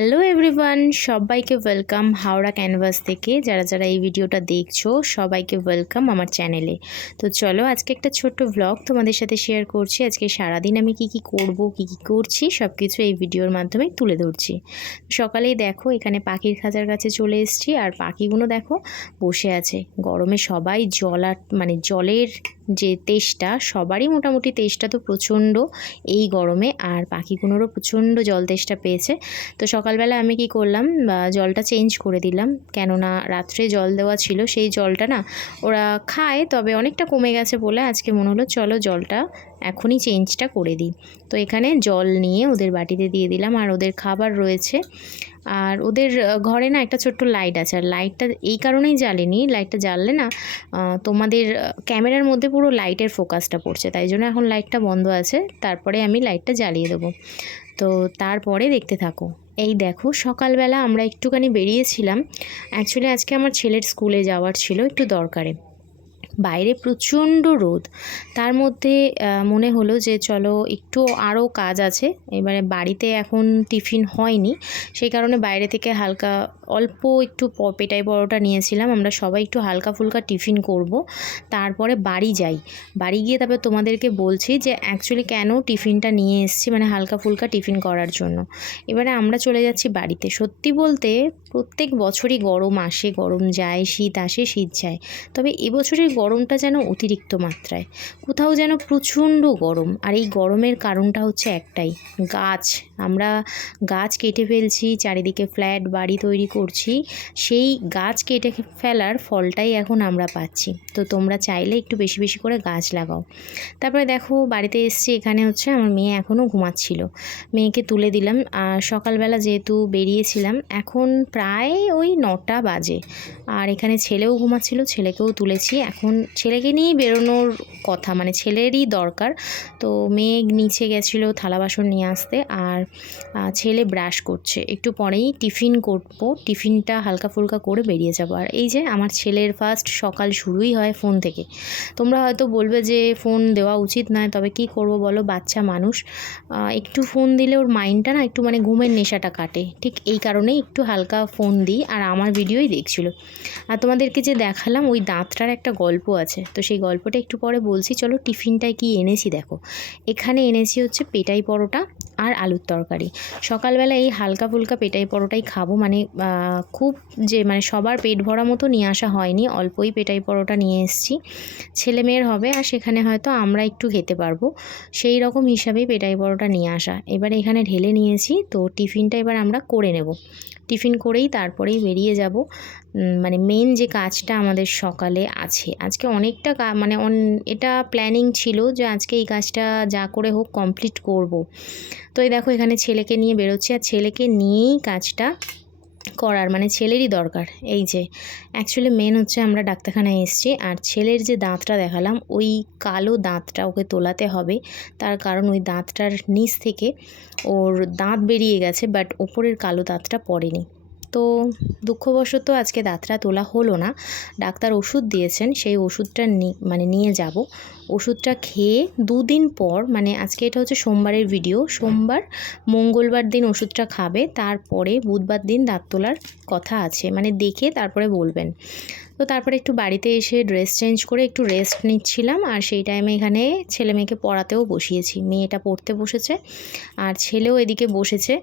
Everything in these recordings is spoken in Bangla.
হ্যালো এভরিওয়ান, সবাইকে ওয়েলকাম হাওড়া ক্যানভাস থেকে। যারা যারা এই ভিডিওটা দেখছো সবাইকে ওয়েলকাম আমার চ্যানেলে। তো চলো আজকে একটা ছোট্ট ব্লগ তোমাদের সাথে শেয়ার করছি। আজকে সারাদিন আমি কি করব, কি করছি সব কিছু এই ভিডিওর মাধ্যমে তুলে ধরছি। সকালেই দেখো এখানে পাখির খাঁচার কাছে চলে এসেছি, আর পাখিগুলো দেখো বসে আছে। গরমে সবাই জলের যে তেষ্টা, সবারই মোটামুটি তেষ্টা তো প্রচণ্ড এই গরমে, আর পাখিগুলোরও প্রচণ্ড জল তেষ্টা পেয়েছে। তো সকালবেলা আমি কি করলাম, জলটা চেঞ্জ করে দিলাম, কেননা রাত্রে জল দেওয়া ছিল, সেই জলটা না ওরা খায়, তবে অনেকটা কমে গেছে বলে আজকে মনে হলো চলো জলটা এখনই চেঞ্জটা করে দিই। তো এখানে জল নিয়ে ওদের বাটিতে দিয়ে দিলাম, আর ওদের খাবার রয়েছে। আর ওদের ঘরে না একটা ছোট্ট লাইট আছে, আর লাইটটা এই কারণেই জ্বালিনি, লাইটটা জ্বাললে না তোমাদের ক্যামেরার মধ্যে পুরো লাইটের ফোকাসটা পড়ছে, তাই জন্য এখন লাইটটা বন্ধ আছে, তারপরে আমি লাইটটা জ্বালিয়ে দেবো। তো তারপরে দেখতে থাকো। এই দেখো সকালবেলা আমরা একটুখানি বেরিয়েছিলাম, অ্যাকচুয়ালি আজকে আমার ছেলের স্কুলে যাওয়ার ছিল একটু দরকারে। বাইরে প্রচণ্ড রোদ, তার মধ্যে মনে হলো যে চলো একটু আরও কাজ আছে। এবারে বাড়িতে এখন টিফিন হয়নি, সেই কারণে বাইরে থেকে হালকা অল্প একটু পেটাই পরোটা নিয়েছিলাম। আমরা সবাই একটু হালকা ফুলকা টিফিন করব, তারপরে বাড়ি যাই। বাড়ি গিয়ে তারপরে তোমাদেরকে বলছি যে অ্যাকচুয়ালি কেন টিফিনটা নিয়ে এসেছি, মানে হালকা ফুলকা টিফিন করার জন্য। এবারে আমরা চলে যাচ্ছি বাড়িতে। সত্যি বলতে প্রত্যেক বছরই গরম আসে, গরম যায়, শীত আসে, শীত যায়, তবে এবছরের গরমটা যেন অতিরিক্ত মাত্রায়, কোথাও যেন প্রচণ্ড গরম। আর এই গরমের কারণটা হচ্ছে একটাই, গাছ। আমরা গাছ কেটে ফেলছি, চারিদিকে ফ্ল্যাট বাড়ি তৈরি করছি, সেই গাছ কেটে ফেলার ফলটাই এখন আমরা পাচ্ছি। তো তোমরা চাইলে একটু বেশি বেশি করে গাছ লাগাও। তারপরে দেখো বাড়িতে এসছি, এখানে হচ্ছে আমার মেয়ে এখনও ঘুমাচ্ছিল, মেয়েকে তুলে দিলাম। আর সকালবেলা যেহেতু বেরিয়েছিলাম, এখন প্রায় ওই 9টা বাজে, আর এখানে ছেলেও ঘুমাচ্ছিল, ছেলেকেও তুলেছি। এখন ছেলেকে নিয়েই বেরোনোর কথা, মানে ছেলেরই দরকার। তো মেয়ে নিচে গেছিলো থালা বাসন নিয়ে আসতে, আর ছেলে ব্রাশ করছে। একটু পরেই টিফিন করবো, টিফিনটা হালকা ফুলকা করে বেরিয়ে যাবো। আর এই যে আমার ছেলের ফার্স্ট সকাল শুরুই হয় ফোন থেকে। তোমরা হয়তো বলবে যে ফোন দেওয়া উচিত নয়, তবে কি করব বলো, বাচ্চা মানুষ, একটু ফোন দিলে ওর মাইন্ডটা না একটু মানে ঘুমের নেশাটা কাটে, ঠিক এই কারণেই একটু হালকা ফোন দিই। আর আমার ভিডিওই দেখছিল। আর তোমাদেরকে যে দেখালাম ওই দাঁতটার একটা গল্প আছে, তো সেই গল্পটা একটু পরে বলছি। চলো টিফিনটায় কি এনেছি দেখো। এখানে এনেছি হচ্ছে পেটাই পরোটা আর আলুর তরকারি। সকালবেলা এই হালকা ফুলকা পেটাই পরোটাই খাবো, মানে খুব যে মানে সবার পেট ভরা মতো নিয়ে আসা হয়নি, অল্পই পেটাই পরোটা নিয়ে এসেছি। ছেলে মেয়ের হবে, আর সেখানে হয়তো আমরা একটু খেতে পারবো, সেই রকম হিসাবেই পেটাই পরোটা নিয়ে আসা। এবারে এখানে ঢেলে নিয়েছি, তো টিফিনটা এবার আমরা করে নেব। টিফিন করেই তারপরেই বেরিয়ে যাব। মানে মেন যে কাজটা আমাদের সকালে আছে, আজকে অনেকটা মানে এটা প্ল্যানিং ছিল যে আজকে এই কাজটা যা করে হোক কমপ্লিট করব। তো এই দেখো এখানে ছেলেকে নিয়ে বেরোচ্ছি, আর ছেলেকে নিয়েই কাজটা করার, মানে ছেলেরই দরকার। এই যে অ্যাকচুয়ালি মেন হচ্ছে আমরা ডাক্তারখানায় এসেছি, আর ছেলের যে দাঁতটা দেখালাম ওই কালো দাঁতটা ওকে তোলাতে হবে। তার কারণ ওই দাঁতটার নিচ থেকে ওর দাঁত বেরিয়ে গেছে, বাট ওপরের কালো দাঁতটা পড়েনি। তো দুঃখবশত আজকে দাঁতটা তোলা হলো না। ডাক্তার ওষুধ দিয়েছেন, সেই ওষুধটা নিয়ে যাব। ওষুধটা খেয়ে 2 দিন পর, মানে আজকে এটা হচ্ছে সোমবারের ভিডিও, সোমবার মঙ্গলবার দিন ওষুধটা খাবে, তারপরে বুধবার দিন দাঁত তোলার কথা আছে, মানে দেখে তারপরে বলবেন। তো তারপরে একটু বাড়িতে এসে ড্রেস চেঞ্জ করে একটু রেস্ট নিচ্ছিলাম, আর সেই টাইমে এখানে ছেলে মেয়েকে পড়াতেও বসিয়েছি। মেয়েটা পড়তে বসেছে, আর ছেলেও এদিকে বসেছে,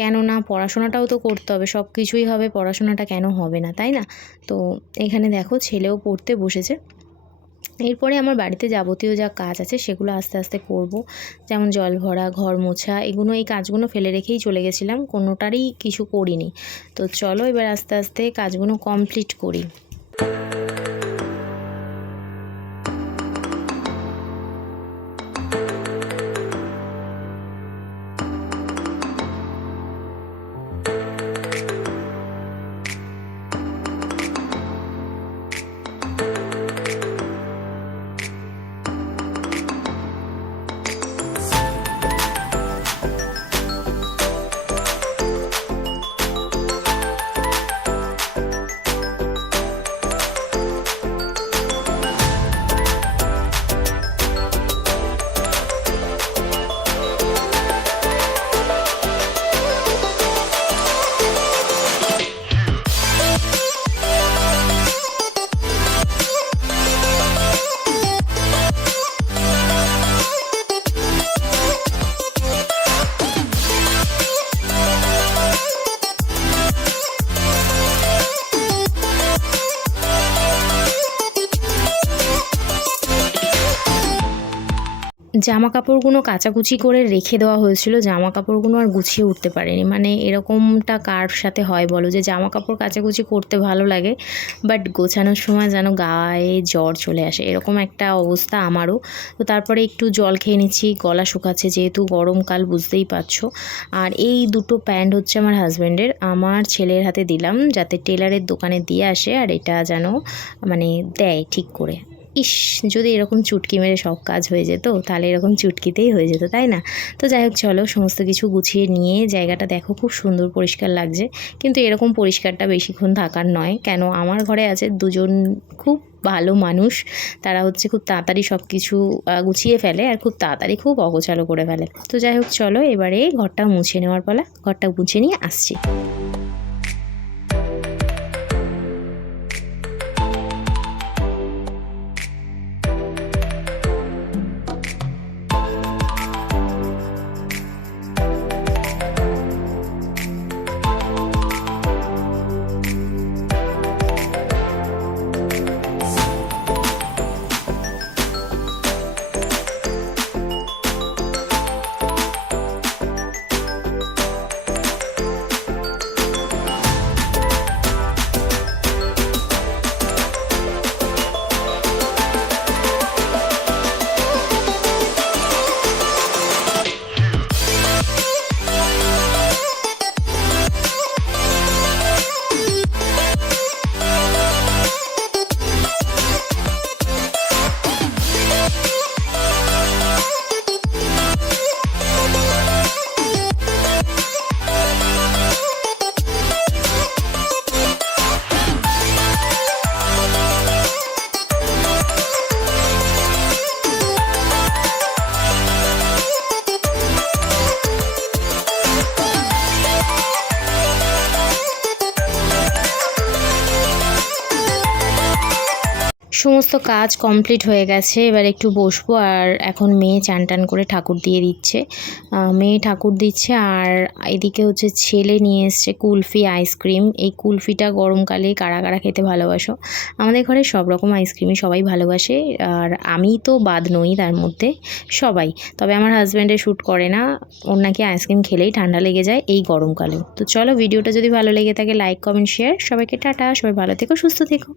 কেননা পড়াশোনাটাও তো করতে হবে, সব কিছুই হবে, পড়াশোনাটা কেন হবে না, তাই না? তো এখানে দেখো ছেলেও পড়তে বসেছে। এরপরে আমার বাড়িতে যাবতীয় যা কাজ আছে সেগুলো আস্তে আস্তে করব, যেমন জল ভরা, ঘর মোছা, এগুলো এই কাজগুলো ফেলে রেখেই চলে গেছিলাম, কোনোটারই কিছু করিনি। তো চলো এবার আস্তে আস্তে কাজগুলো কমপ্লিট করি। জামা কাপড়গুলো কাচাকুচি করে রেখে দেওয়া হয়েছিল, জামা কাপড়গুলো আর গুছিয়ে উঠতে পারেনি। মানে এরকমটা কার সাথে হয় বলো, যে জামা কাপড় কাচাকুচি করতে ভালো লাগে বাট গোছানোর সময় যেন গায়ে জ্বর চলে আসে, এরকম একটা অবস্থা আমারও। তো তারপরে একটু জল খেয়ে নিচ্ছি, গলা শুকাচ্ছে যেহেতু গরমকাল, বুঝতেই পারছো। আর এই দুটো প্যান্ট হচ্ছে আমার হাজব্যান্ডের, আমার ছেলের হাতে দিলাম যাতে টেলারের দোকানে দিয়ে আসে আর এটা যেন মানে দেয় ঠিক করে। ইস, যদি এরকম চুটকি মেরে সব কাজ হয়ে যেত তাহলে এরকম চুটকিতেই হয়ে যেত, তাই না? তো যাই হোক, চলো সমস্ত কিছু গুছিয়ে নিয়ে, জায়গাটা দেখো খুব সুন্দর পরিষ্কার লাগছে, কিন্তু এরকম পরিষ্কারটা বেশিক্ষণ থাকার নয়। কেন, আমার ঘরে আছে দুজন খুব ভালো মানুষ, তারা হচ্ছে খুব তাড়াতাড়ি সব কিছু গুছিয়ে ফেলে আর খুব তাড়াতাড়ি খুব অগোছালো করে ফেলে। তো যাই হোক, চলো এবারে ঘরটা মুছে নেওয়ার পালা, ঘরটা মুছে নিয়ে আসছি। সমস্ত কাজ কমপ্লিট হয়ে গেছে, এবার একটু বসবো। আর এখন মেয়ে চান টান করে ঠাকুর দিয়ে দিচ্ছে, মেয়ে ঠাকুর দিচ্ছে। আর এদিকে হচ্ছে ছেলে নিয়ে এসছে কুলফি আইসক্রিম। এই কুলফিটা গরমকালে কারা কারা খেতে ভালোবাসো? আমাদের ঘরে সব রকম আইসক্রিমই সবাই ভালোবাসে, আর আমি তো বাদ নই তার মধ্যে, সবাই। তবে আমার হাজব্যান্ডের শ্যুট করে না, ওর নাকি আইসক্রিম খেলেই ঠান্ডা লেগে যায় এই গরমকালেও। তো চলো, ভিডিওটা যদি ভালো লেগে থাকে লাইক কমেন্ট শেয়ার। সবাইকে টাটা, সবাই ভালো থেকো, সুস্থ থেকো।